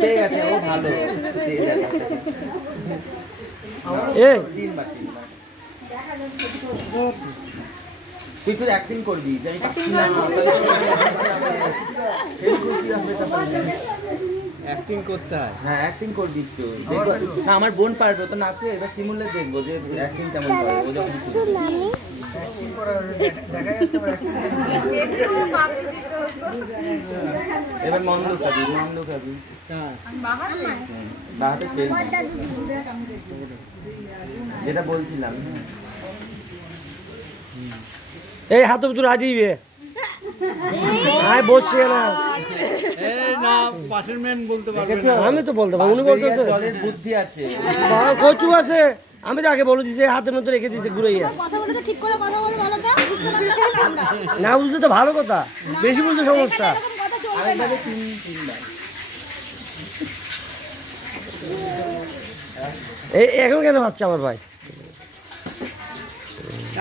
ঠিক আছে, ও ভালো। তুই তো অ্যাক্টিং করবি, অ্যাক্টিং করতে হয়। হ্যাঁ অ্যাক্টিং করবি একটু। না আমার বোন পারবে তো নাচে, এবার শিমুলে দেখবো যে অ্যাক্টিং কেমন করে। ও যখন এবার মন্দ খাবি, মন্দ খাবি। বাহাতে খেয়ে যেটা বলছিলাম। এই হাত তো রাজি দিবে আয় বসছে না এই না পাশের ম্যান বলতে পারবে না। আমি তো বলতে পারবো, উনি বলতেছে জলের বুদ্ধি আছে, কচু আছে। আমি তো আগে বলে দিছি হাতের মধ্যে রেখে দিয়েছে ঘুরে গিয়ে। না বুঝতে তো ভালো কথা, বেশি বুঝতে সমস্যা। এই এখন কেন ভাবছে আমার ভাই?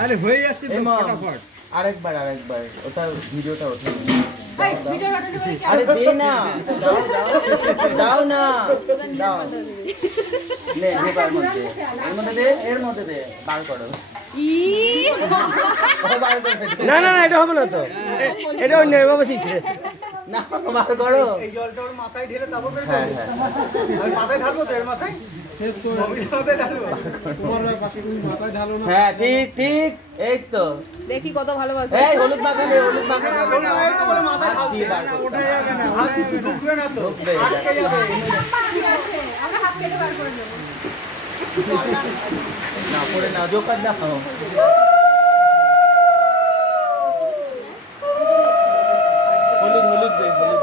আরে হয়ে যাচ্ছে তো ফটাফট। আরেকবার ওটা ভিডিওটা ওঠে। আরে দে না, দাও না, দাও নে, এর মধ্যে দে, এর মধ্যে দে, বার করো। না না না, এটা হবে না তো, এটা অন্য বাবা দিচ্ছে। না বার করো। এই জলটা ওর মাথায় ঢেলে তারপর বের হ্যাঁ করব। হ্যাঁ আমি মাথায় ঢালবো তো, এর মাথায় মমির মাথায় ঢালবো। তোমার পাশে তুমি মাথায় ঢালো না। হ্যাঁ ঠিক ঠিক, এই তো দেখি কত ভালোবাসে। এই হলুদ মাখালে, হলুদ মাখালে এই তো বলে মাথায় হাত দিয়ে বার ঢালতে করতে ওঠা যাবে না, হাত ঢুকবে না তো, ঢুকবে। আটকে যাবে। না পড়ে না, জোকার দাও। হলুদ হলুদ দে, হলুদ।